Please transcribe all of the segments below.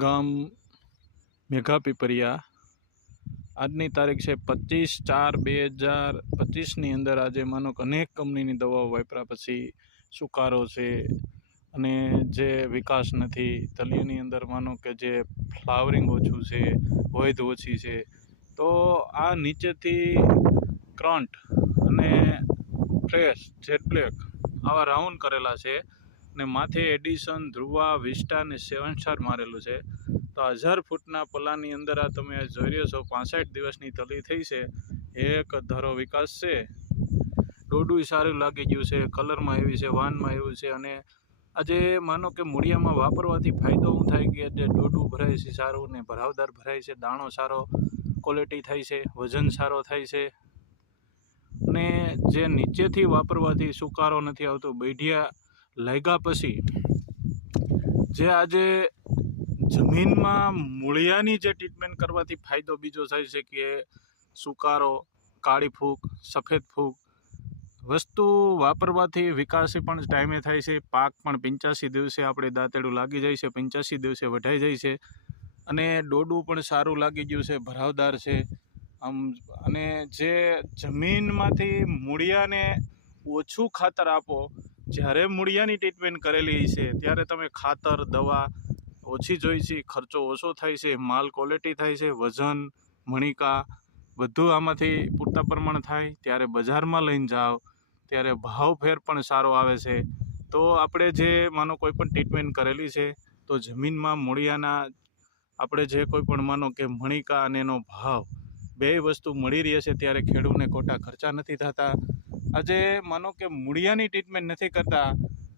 ગામ મેઘા પીપરિયા આજની તારીખ છે પચીસ ચાર બે હજાર પચીસની અંદર આજે માનો કે અનેક કંપનીની દવાઓ વાપર્યા પછી સુકારો છે અને જે વિકાસ નથી. તલિયાની અંદર માનો કે જે ફ્લાવરિંગ ઓછું છે, વૈધ ઓછી છે. તો આ નીચેથી ક્રન્ટ અને ફ્રેશ જેટ બ્લેક આવા રાઉન્ડ કરેલા છે. ને માથે એડિશન, ધ્રુવા વિસ્ટા ને સેવન સ્ટાર મારેલું છે. તો હજાર ફૂટના પલાની અંદર આ તમે જોઈ રહ્યો છો, પાસઠ દિવસની તલી થઈ છે. એક ધારો વિકાસ છે. ડોડું સારું લાગી ગયું છે, કલરમાં એવી છે, વાનમાં એવું છે અને આજે માનો કે મૂળિયામાં વાપરવાથી ફાયદો શું થાય કે જે ડોડું ભરાય છે સારું ને ભરાવદાર ભરાય છે, દાણો સારો ક્વોલિટી થાય છે, વજન સારો થાય છે. અને જે નીચેથી વાપરવાથી સુકારો નથી આવતો, બેઢિયા લાગ્યા પછી જે આજે જમીનમાં મૂળિયાની જે ટ્રીટમેન્ટ કરવાથી ફાયદો બીજો થાય છે કે સુકારો, કાળી ફૂગ, સફેદ ફૂગ, વસ્તુ વાપરવાથી વિકાસ પણ ટાઈમે થાય છે. પાક પણ પંચ્યાસી દિવસે આપણે દાંતેડું લાગી જાય છે, પંચ્યાસી દિવસે વઢાઈ જાય છે અને ડોડું પણ સારું લાગી ગયું છે, ભરાવદાર છે. આમ, અને જે જમીનમાંથી મૂળિયાને ઓછું ખાતર આપો જ્યારે મૂળિયાની ટ્રીટમેન્ટ કરેલી છે, ત્યારે તમે ખાતર, દવા ઓછી જોઈ છે, ખર્ચો ઓછો થાય છે, માલ ક્વોલિટી થાય છે, વજન, મણિકા બધું આમાંથી પૂરતા પ્રમાણ થાય. ત્યારે બજારમાં લઈને જાઓ, ત્યારે ભાવ ફેર પણ સારો આવે છે. તો આપણે જે માનો કોઈ પણ ટ્રીટમેન્ટ કરેલી છે, તો જમીનમાં મૂળિયાના આપણે જે કોઈ પણ માનો કે મણિકા અને એનો ભાવ બે વસ્તુ મળી રહી છે, ત્યારે ખેડૂતને ખોટા ખર્ચા નથી થતા. આજે માનો કે મૂળિયાની ટ્રીટમેન્ટ નથી કરતા,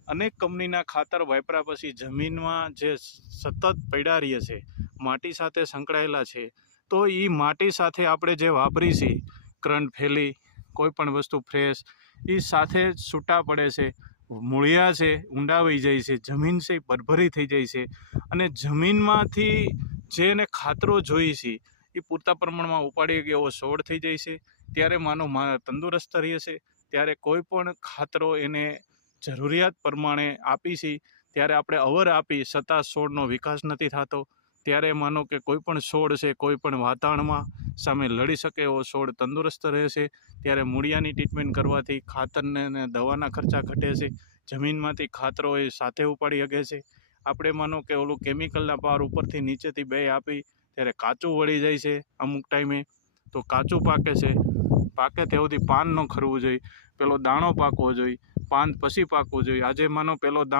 અનેક કંપનીના ખાતર વાપર્યા પછી જમીનમાં જે સતત પડ્યા રહે છે, માટી સાથે સંકળાયેલા છે, તો એ માટી સાથે આપણે જે વાપરી છે કરંટ ફેલી, કોઈ પણ વસ્તુ ફ્રેશ એ સાથે છૂટા પડે છે, મૂળિયા છે, ઊંડા વહી જાય છે, જમીન છે ભરભરી થઈ જાય છે, અને જમીનમાંથી જે એને ખાતરો જોઈએ છે એ પૂરતા પ્રમાણમાં ઉપાડી ગયો એવો છોડ થઈ જાય છે, ત્યારે માનો તંદુરસ્ત રહે છે ત્યારે કોઈ પણ ખાતરો એને જરૂરિયાત પ્રમાણે આપી છે, ત્યારે આપણે અવર આપી છતાં છોડનો વિકાસ નથી થતો. ત્યારે માનો કે કોઈ પણ છોડ છે, કોઈ પણ વાતાવરણમાં સામે લડી શકે એવો છોડ તંદુરસ્ત રહે છે ત્યારે મૂળિયાની ટ્રીટમેન્ટ કરવાથી ખાતરને અને દવાના ખર્ચા ઘટે છે. જમીનમાંથી ખાતરો એ સાથે ઉપાડી શકે છે. આપણે માનો કે ઓલું કેમિકલના પાર ઉપરથી નીચેથી બે આપી, ત્યારે કાચું વળી જાય છે અમુક ટાઈમે તો કાચું પાકે છે પાકે તે સુધી પાન ન ખરવું જોઈએ. પેલો દાણો પાકવો જોઈએ. પાન પછી પાકવું જોઈએ. આજે માનો પેલો દાણો